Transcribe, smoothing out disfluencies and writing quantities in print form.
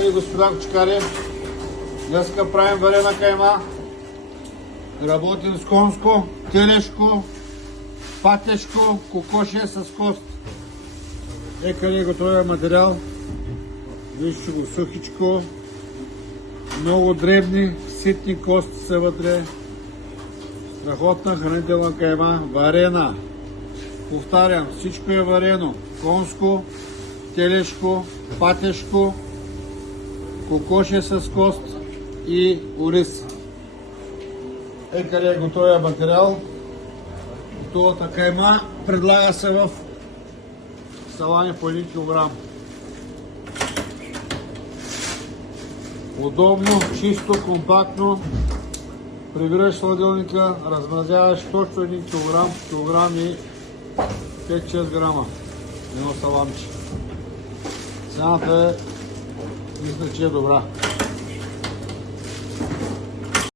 Ей, господа кочкари, днеска правим варена кайма. Работим с конско, телешко, патешко, кокоше с кост. Къде е готовия материал. Вижте го сухичко. Много дребни, ситни кости са вътре. Страхотна хранителна кайма, варена. Повтарям, всичко е варено. Конско, телешко, патешко, кокоше с кост и ориз. Къде е готовия материал. Готовата кайма предлага се в салани по 1 кг. Удобно, чисто, компактно. Прибираш хладилника, размразяваш точно 1 кг, килограм и 5-6 грама. Едно саламче. Цената мисля, че е добра.